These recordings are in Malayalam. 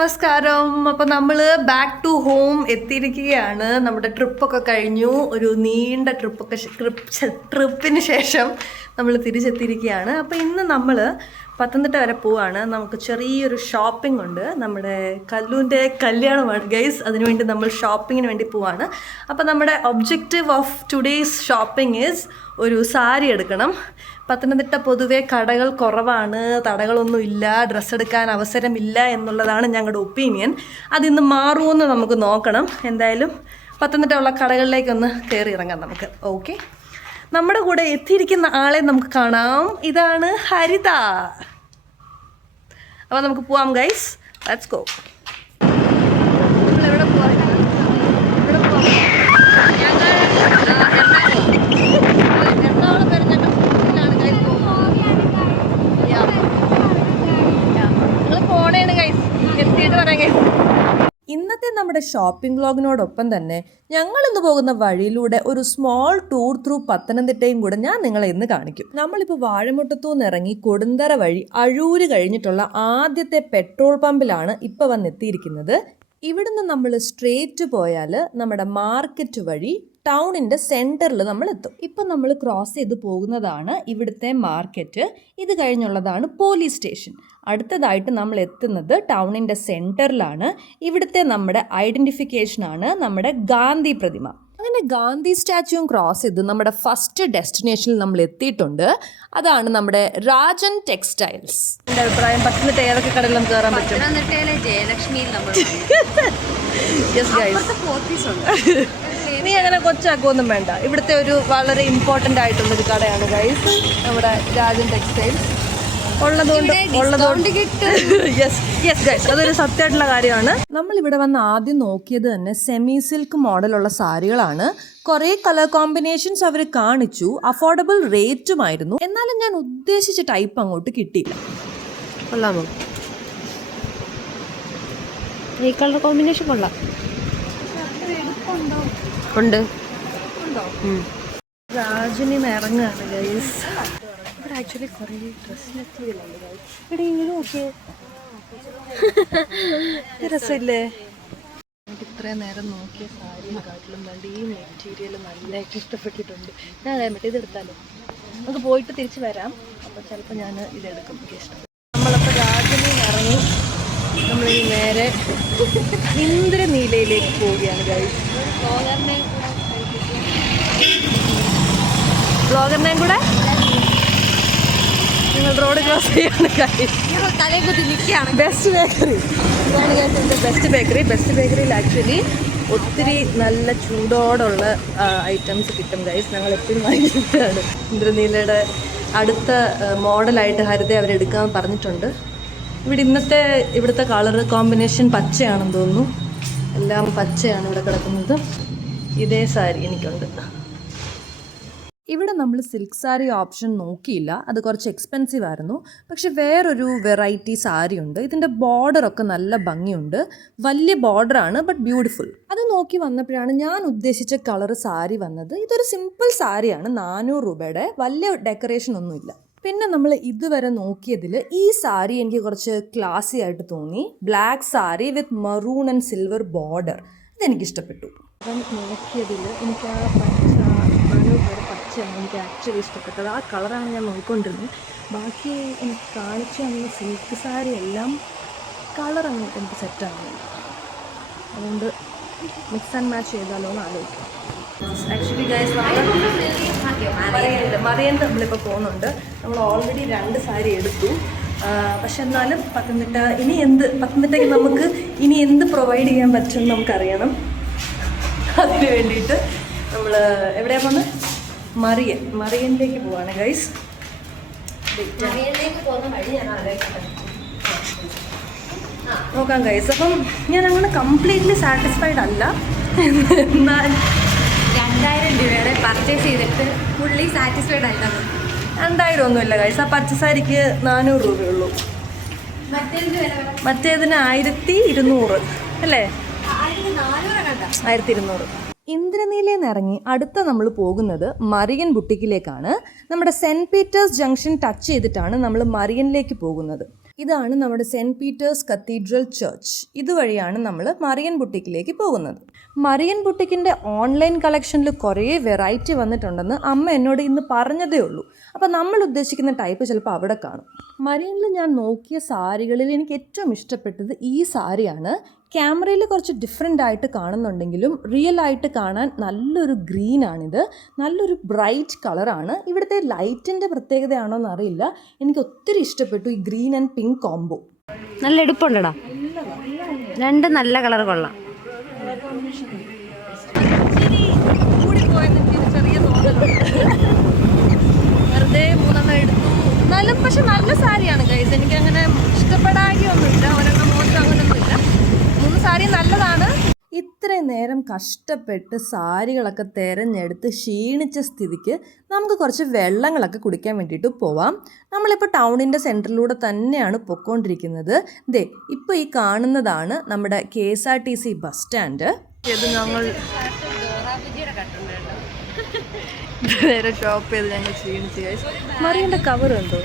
നമസ്കാരം. അപ്പോൾ നമ്മൾ ബാക്ക് ടു ഹോം എത്തിയിരിക്കുകയാണ്. നമ്മുടെ ട്രിപ്പൊക്കെ കഴിഞ്ഞു. ഒരു നീണ്ട ട്രിപ്പിന് ശേഷം നമ്മൾ തിരിച്ചെത്തിയിരിക്കുകയാണ്. അപ്പോൾ ഇന്ന് നമ്മൾ പത്തനംതിട്ട വരെ പോവാണ്. നമുക്ക് ചെറിയൊരു ഷോപ്പിംഗ് ഉണ്ട്. നമ്മുടെ കല്ലുവിൻ്റെ കല്യാണമാണ് ഗൈസ്. അതിനുവേണ്ടി നമ്മൾ ഷോപ്പിങ്ങിന് വേണ്ടി പോവാണ്. അപ്പോൾ നമ്മുടെ objective of today's shopping is ഒരു സാരി എടുക്കണം. പത്തനംതിട്ട പൊതുവെ കടകൾ കുറവാണ്, കടകളൊന്നും ഇല്ല, ഡ്രസ്സ് എടുക്കാൻ അവസരമില്ല എന്നുള്ളതാണ് ഞങ്ങളുടെ ഒപ്പീനിയൻ. അതിന്ന് മാറുമെന്ന് നമുക്ക് നോക്കണം. എന്തായാലും പത്തനംതിട്ട ഉള്ള കടകളിലേക്കൊന്ന് കയറി ഇറങ്ങാം നമുക്ക്. ഓക്കെ, നമ്മുടെ കൂടെ എത്തിയിരിക്കുന്ന ആളെ നമുക്ക് കാണാം. ഇതാണ് ഹരിത. അപ്പോൾ നമുക്ക് പോവാം ഗൈസ്, ലെറ്റ്സ് ഗോ. നമ്മളെവിടെ പോവാം? ഇവിടെ പോവാം. എറണാകുളം വരെ ഞങ്ങൾ സ്കൂട്ടിലാണ് ഗൈസ് പോകുന്നത്. നിങ്ങൾ പോണേണ് ഗൈസ്, എത്തിയിട്ട് പറയാം ഗൈസ്. ഇന്നത്തെ നമ്മുടെ ഷോപ്പിംഗ് വ്ലോഗിനോടൊപ്പം തന്നെ ഞങ്ങൾ ഇന്ന് പോകുന്ന വഴിയിലൂടെ ഒരു സ്മോൾ ടൂർ ത്രൂ പത്തനംതിട്ടയും കൂടെ ഞാൻ നിങ്ങളെ ഇന്ന് കാണിക്കും. നമ്മളിപ്പോൾ വാഴമുട്ടത്തുനിന്ന് ഇറങ്ങി കൊടുന്തറ വഴി അഴൂര് കഴിഞ്ഞിട്ടുള്ള ആദ്യത്തെ പെട്രോൾ പമ്പിലാണ് ഇപ്പോൾ വന്നെത്തിയിരിക്കുന്നത്. ഇവിടുന്ന് നമ്മൾ സ്ട്രേറ്റ് പോയാൽ നമ്മുടെ മാർക്കറ്റ് വഴി ടൗണിൻ്റെ സെൻറ്ററിൽ നമ്മൾ എത്തും. ഇപ്പം നമ്മൾ ക്രോസ് ചെയ്ത് പോകുന്നതാണ് ഇവിടുത്തെ മാർക്കറ്റ്. ഇത് കഴിഞ്ഞുള്ളതാണ് പോലീസ് സ്റ്റേഷൻ. അടുത്തതായിട്ട് നമ്മൾ എത്തുന്നത് ടൗണിൻ്റെ സെൻറ്ററിലാണ്. ഇവിടുത്തെ നമ്മുടെ ഐഡൻറ്റിഫിക്കേഷനാണ് നമ്മുടെ ഗാന്ധി പ്രതിമ. അങ്ങനെ ഗാന്ധി സ്റ്റാച്യൂവും ക്രോസ് ചെയ്ത് നമ്മുടെ ഫസ്റ്റ് ഡെസ്റ്റിനേഷനിൽ നമ്മൾ എത്തിയിട്ടുണ്ട്. അതാണ് നമ്മുടെ രാജൻ ടെക്സ്റ്റൈൽസ്. എൻ്റെ അഭിപ്രായം പത്തനംതിട്ട ഏതൊക്കെ കടയിൽ നമുക്ക് കയറാൻ പറ്റും? പത്തനംതിട്ടയിലെ ജയലക്ഷ്മിയിൽ നമ്മൾ നീ അങ്ങനെ കൊച്ചാക്കൊന്നും വേണ്ട. ഇവിടുത്തെ ഒരു വളരെ ഇമ്പോർട്ടൻ്റ് ആയിട്ടുള്ളൊരു കടയാണ് ഗൈസ് നമ്മുടെ രാജൻ ടെക്സ്റ്റൈൽസ്. ഉള്ളതുകൊണ്ട് യെസ് ഗൈസ്, അതൊരു സത്യമായിട്ടുള്ള കാര്യമാണ്. നമ്മൾ ഇവിടെ വന്ന് ആദ്യം നോക്കിയത് തന്നെ സെമി സിൽക്ക് മോഡലുള്ള സാരികളാണ്. കുറേ കളർ കോമ്പിനേഷൻസ് അവർ കാണിച്ചു. അഫോർഡബിൾ റേറ്റുമായിരുന്നു. എന്നാലും ഞാൻ ഉദ്ദേശിച്ച ടൈപ്പ് അങ്ങോട്ട് കിട്ടിയില്ല. കൊള്ളാമോ? ഈ കളർ കോമ്പിനേഷൻ കൊള്ളാം. ഉണ്ട്. രാജനി ഇറങ്ങുകയാണ് ഗൈസ്. ഇവിടെ ആക്ച്വലി കുറേ ഡ്രസ് മെറ്റീരിയലുണ്ട് ഗൈസ്. ഇവിടെ ഇങ്ങനെ നോക്കിയേ, രസമില്ലേ? എനിക്ക് ഇത്രയും നേരം നോക്കിയ സാരിയും കാട്ടിലും വേണ്ടി ഈ മെറ്റീരിയൽ നല്ലതായിട്ട് ഇഷ്ടപ്പെട്ടിട്ടുണ്ട്. ഞാൻ മറ്റേ ഇതെടുത്താലോ? നമുക്ക് പോയിട്ട് തിരിച്ച് വരാം. അപ്പോൾ ചിലപ്പോൾ ഞാൻ ഇതെടുക്കും. എനിക്ക് ഇഷ്ടം. നമ്മളപ്പോൾ രാജനി ഇറങ്ങി നമ്മളിനി നേരെ ഇന്ദ്രനീലയിലേക്ക് പോവുകയാണ് ഗൈസ്. ബ്ലോഗറിനെയും കൂടെ നിങ്ങൾ റോഡ് ക്രോസ് ചെയ്യാണ് ഗൈസ്. ബെസ്റ്റ് ബേക്കറി ഇതാണ് ഗൈസ്, എൻ്റെ ബെസ്റ്റ് ബേക്കറിയിൽ ആക്ച്വലി ഒത്തിരി നല്ല ചൂടോടുള്ള ഐറ്റംസ് കിട്ടും ഗൈസ്. ഞങ്ങൾ എപ്പോഴും വാങ്ങിച്ചിട്ടാണ്. ഇന്ദ്രനീലയുടെ അടുത്ത മോഡലായിട്ട് ഹരിത അവരെടുക്കാൻ പറഞ്ഞിട്ടുണ്ട്. ഇവിടുത്തെ കളർ കോമ്പിനേഷൻ പച്ചയാണെന്ന് തോന്നുന്നു. എല്ലാം പച്ചയാണ് ഇവിടെ കിടക്കുന്നത്. ഇതേ സാരി എനിക്കുണ്ട്. ഇവിടെ നമ്മൾ സിൽക്ക് സാരി ഓപ്ഷൻ നോക്കിയില്ല, അത് കുറച്ച് എക്സ്പെൻസീവ് ആയിരുന്നു. പക്ഷെ വേറൊരു വെറൈറ്റി സാരി ഉണ്ട്. ഇതിൻ്റെ ബോർഡറൊക്കെ നല്ല ഭംഗിയുണ്ട്. വലിയ ബോർഡറാണ്, ബട്ട് ബ്യൂട്ടിഫുൾ. അത് നോക്കി വന്നപ്പോഴാണ് ഞാൻ ഉദ്ദേശിച്ച കളർ സാരി വന്നത്. ഇതൊരു സിമ്പിൾ സാരിയാണ്, 400 രൂപയുടെ. വലിയ ഡെക്കറേഷൻ ഒന്നുമില്ല. പിന്നെ നമ്മൾ ഇതുവരെ നോക്കിയതിൽ ഈ സാരി എനിക്ക് കുറച്ച് ക്ലാസി ആയിട്ട് തോന്നി. Black sari with maroon and silver border. ഇതെനിക്കിഷ്ടപ്പെട്ടു. അപ്പം നോക്കിയതിൽ എനിക്ക് ആ പച്ചയാണ് എനിക്ക് ആക്ച്വലി ഇഷ്ടപ്പെട്ടത്. ആ കളറാണ് ഞാൻ നോക്കിക്കൊണ്ടിരുന്നത്. ബാക്കി എനിക്ക് കാണിച്ചു തന്ന സിൽക്ക് സാരി എല്ലാം കളർ അങ്ങോട്ട് എനിക്ക് സെറ്റാകുന്നില്ല. അതുകൊണ്ട് മിക്സ് ആൻഡ് മാച്ച് ചെയ്താലോ എന്ന് ആലോചിക്കാം. ആക്ച്വലി ഗൈസ് മറിയൻ്റെ നമ്മളിപ്പോൾ പോകുന്നുണ്ട്. നമ്മൾ ഓൾറെഡി 2 സാരി എടുത്തു. പക്ഷെ എന്നാലും പത്തനംതിട്ടയ്ക്ക് നമുക്ക് ഇനി എന്ത് പ്രൊവൈഡ് ചെയ്യാൻ പറ്റുമെന്ന് നമുക്കറിയണം. അതിന് വേണ്ടിയിട്ട് നമ്മൾ എവിടെയാണ് പോകുന്നത്? മറിയനിലേക്ക് പോവാണ് ഗൈസ്. നോക്കാം ഗൈസ്. അപ്പം ഞാൻ അങ്ങനെ കംപ്ലീറ്റ്ലി സാറ്റിസ്ഫൈഡ് അല്ല. എന്നാൽ 2000 രൂപയുടെ പർച്ചേസ് ചെയ്തിട്ട് ഫുള്ളി സാറ്റിസ്ഫൈഡ് ആയിട്ടാണ്. 2000 ഒന്നുമില്ല ഗൈസ്. ആ പച്ചസാരിക്ക് 400 രൂപയുള്ളൂ. മറ്റേതിന് 1200 അല്ലേ? 1200. ഇന്ദ്രനീലയിൽ നിന്ന് ഇറങ്ങി അടുത്ത നമ്മൾ പോകുന്നത് മറിയൻ ബുട്ടിക്കിലേക്കാണ്. നമ്മുടെ സെൻറ്റ് പീറ്റേഴ്സ് ജംഗ്ഷൻ ടച്ച് ചെയ്തിട്ടാണ് നമ്മൾ മറിയനിലേക്ക് പോകുന്നത്. ഇതാണ് നമ്മുടെ സെൻറ്റ് പീറ്റേഴ്സ് കത്തീഡ്രൽ ചർച്ച്. ഇതുവഴിയാണ് നമ്മൾ മറിയൻ ബുട്ടിക്കിലേക്ക് പോകുന്നത്. മറിയൻ ബുട്ടിക്കിൻ്റെ ഓൺലൈൻ കളക്ഷനിൽ കുറേ വെറൈറ്റി വന്നിട്ടുണ്ടെന്ന് അമ്മ എന്നോട് ഇന്ന് പറഞ്ഞതേ ഉള്ളൂ. അപ്പോൾ നമ്മൾ ഉദ്ദേശിക്കുന്ന ടൈപ്പ് ചിലപ്പോൾ അവിടെ കാണും. മറിയനിൽ ഞാൻ നോക്കിയ സാരികളിൽ എനിക്ക് ഏറ്റവും ഇഷ്ടപ്പെട്ടത് ഈ സാരിയാണ്. ക്യാമറയിൽ കുറച്ച് ഡിഫറെൻ്റ് ആയിട്ട് കാണുന്നുണ്ടെങ്കിലും റിയൽ ആയിട്ട് കാണാൻ നല്ലൊരു ഗ്രീനാണിത്. നല്ലൊരു ബ്രൈറ്റ് കളറാണ്. ഇവിടുത്തെ ലൈറ്റിൻ്റെ പ്രത്യേകതയാണോ എന്നറിയില്ല, എനിക്ക് ഒത്തിരി ഇഷ്ടപ്പെട്ടു ഈ ഗ്രീൻ ആൻഡ് പിങ്ക് കോംബോ. നല്ല എടുപ്പുണ്ടടാ, രണ്ടും നല്ല കളർ കൊള്ളാം. വെറുതെ 3 എടുത്തു. എന്നാലും പക്ഷെ നല്ല സാരിയാണ് ഗൈസ്, എനിക്ക് അങ്ങനെ ഇഷ്ടപ്പെടാകിയൊന്നുമില്ല. ഒരെണ്ണം മോശം അങ്ങനെയൊന്നുമില്ല, 3 സാരി നല്ലതാണ്. ഇത്രയും നേരം കഷ്ടപ്പെട്ട് സാരികളൊക്കെ തിരഞ്ഞെടുത്ത് ക്ഷീണിച്ച സ്ഥിതിക്ക് നമുക്ക് കുറച്ച് വെള്ളങ്ങളൊക്കെ കുടിക്കാൻ വേണ്ടിയിട്ട് പോവാം. നമ്മളിപ്പോൾ ടൗണിൻ്റെ സെൻറ്ററിലൂടെ തന്നെയാണ് പൊയ്ക്കൊണ്ടിരിക്കുന്നത്. ദേ ഇപ്പോൾ ഈ കാണുന്നതാണ് നമ്മുടെ KSRTC ബസ് സ്റ്റാൻഡ്. ഇത് ഞങ്ങൾ നേരെ ഷോപ്പ് ചെയ്ത് ഞങ്ങൾ ക്ഷീണിച്ച് ഗൈസ്. മറിയൻ്റെ കവർ ഉണ്ടോ?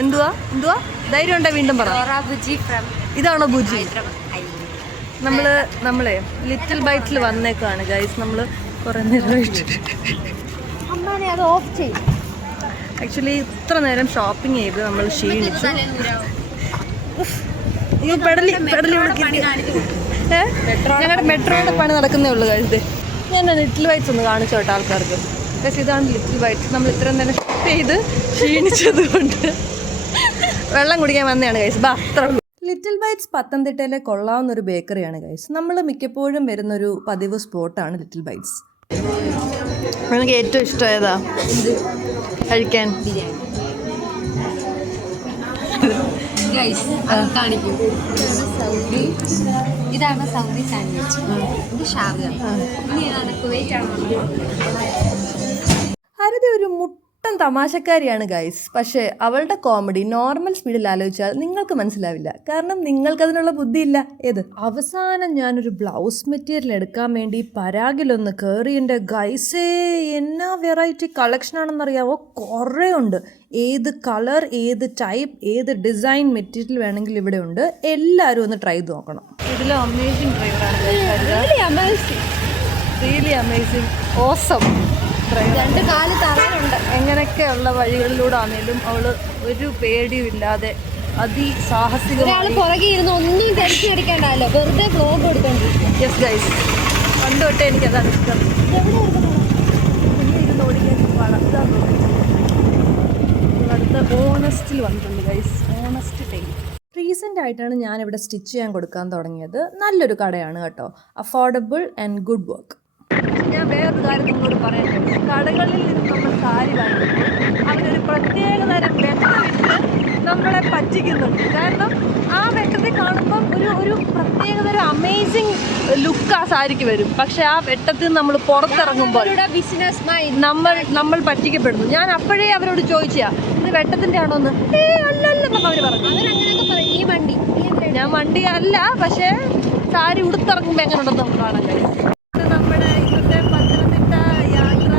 എന്തുവാ ധൈര്യം ഉണ്ടോ? വീണ്ടും പറ. ഇതാണോ ബുജി? നമ്മളെ ലിറ്റിൽ ബൈറ്റ്സിൽ വന്നേക്കാണ് ഗൈസ്. നമ്മൾ കുറേ നേരമായിട്ട് ആക്ച്വലി ഇത്ര നേരം ഷോപ്പിംഗ് ചെയ്ത് നമ്മൾ ക്ഷീണിച്ചു. ഞങ്ങളുടെ മെട്രോയുടെ പണി നടക്കുന്നേ ഉള്ളൂ ഗൈസ്. ഞാൻ ലിറ്റിൽ ബൈറ്റ്സ് ഒന്ന് കാണിച്ചു കേട്ടോ ആൾക്കാർക്ക്. ഗൈസ് ഇതാണ് ലിറ്റിൽ ബൈറ്റ്സ്. നമ്മൾ ഇത്രയും നേരം ഷോപ്പ് ചെയ്ത് ക്ഷീണിച്ചത് കൊണ്ട് വെള്ളം കുടിക്കാൻ വന്നതാണ് ഗൈസ്. അത്ര ഉള്ളൂ. ലിറ്റിൽ ബൈറ്റ്സ് പത്തനംതിട്ടയിലെ കൊള്ളാവുന്നൊരു ബേക്കറിയാണ് ഗൈസ്. നമ്മൾ മിക്കപ്പോഴും വരുന്നൊരു പതിവ് സ്പോട്ടാണ് ലിറ്റിൽ ബൈറ്റ്സ്. എനിക്ക് ഏറ്റവും ഇഷ്ടമായതാ കഴിക്കാൻ. ഇതാണ് സൗദി സാൻഡ്വിച്ച്, ഇത് ഷാർജ, ഇതാണ് കുവൈറ്റ് ആണ്. ഹരിത ഒരു മുട്ടൻ തമാശക്കാരിയാണ് ഗൈസ്. പക്ഷേ അവളുടെ കോമഡി നോർമൽ സ്പീഡിൽ ആലോചിച്ചാൽ നിങ്ങൾക്ക് മനസ്സിലാവില്ല, കാരണം നിങ്ങൾക്കതിനുള്ള ബുദ്ധിയില്ല. ഏത് അവസാനം ഞാനൊരു ബ്ലൗസ് മെറ്റീരിയൽ എടുക്കാൻ വേണ്ടി പരാഗിലൊന്ന് കയറിയുണ്ട് ഗൈസേ. എന്നാ വെറൈറ്റി കളക്ഷനാണെന്നറിയാവോ, കുറേ ഉണ്ട്. ഏത് കളർ, ഏത് ടൈപ്പ്, ഏത് ഡിസൈൻ മെറ്റീരിയൽ വേണമെങ്കിലും ഇവിടെ ഉണ്ട്. എല്ലാവരും ഒന്ന് ട്രൈ ചെയ്ത് നോക്കണം. ഇതിൽ അമേസിങ് ഡ്രൈവറാണ്, റിയലി അമേസിങ്, ഓസം. 2 കാല് തറയുണ്ട്. എങ്ങനെയൊക്കെയുള്ള വഴികളിലൂടെ ആണെങ്കിലും അവള് ഒരു പേടിയുമില്ലാതെ അതിസാഹസികമായി പുറകെ ഇരുന്ന് ഒന്നും തിരക്കിയെടുക്കേണ്ടല്ലോ, വെറുതെ വ്ലോഗ് കൊടുത്തോണ്ടിരിക്കും. യെസ് ഗൈസ്, പണ്ട് തൊട്ടേ എനിക്കതാണ് ഇഷ്ടം. ഇരുന്ന് ഓടിക്കാൻ അടുത്ത ഓണസ്റ്റിൽ വന്നിട്ടുണ്ട് ഗൈസ്. ഓണസ്റ്റ് ടൈം റീസെൻ്റ് ആയിട്ടാണ് ഞാനിവിടെ സ്റ്റിച്ച് ചെയ്യാൻ കൊടുക്കാൻ തുടങ്ങിയത്. നല്ലൊരു കടയാണ് കേട്ടോ, അഫോർഡബിൾ ആൻഡ് ഗുഡ് വർക്ക്. ഞാൻ വേറൊരു കാര്യം നിങ്ങളോട് പറയാൻ, കടകളിൽ നിന്ന് നമ്മൾ സാരി വാങ്ങുമ്പോൾ അവരൊരു പ്രത്യേക തരം വെട്ടമിട്ട് നമ്മളെ പറ്റിക്കുന്നുണ്ട്. കാരണം ആ വെട്ടത്തിൽ കാണുമ്പം ഒരു പ്രത്യേക തരം അമേസിങ് ലുക്ക് ആ സാരിക്ക് വരും. പക്ഷെ ആ വെട്ടത്തിൽ നിന്ന് നമ്മൾ പുറത്തിറങ്ങുമ്പോൾ നമ്മൾ പറ്റിക്കപ്പെടുന്നു. ഞാൻ അപ്പോഴേ അവരോട് ചോദിച്ചാ ഇത് വെട്ടത്തിൻ്റെ ആണോ എന്ന്. അല്ലല്ലെന്നൊക്കെ അവർ പറഞ്ഞു. ഞാൻ വണ്ടി അല്ല, പക്ഷേ സാരി ഉടുത്തിറങ്ങുമ്പോൾ എങ്ങനെ ഉണ്ടെന്ന് നമുക്ക് കാണാൻ കഴിയും. നമ്മുടെ ഇന്നത്തെ പത്തനംതിട്ട യാത്ര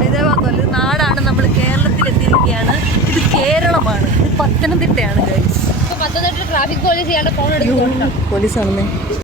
ഹൈദരാബാദ് നാടാണ്. നമ്മൾ കേരളത്തിലെത്തിയിരിക്കുകയാണ്. ഇത് കേരളമാണ്, ഇത് പത്തനംതിട്ടയാണ് guys. Pathanamthitta traffic police phone എടുത്ത് പോലീസാണെന്നേ.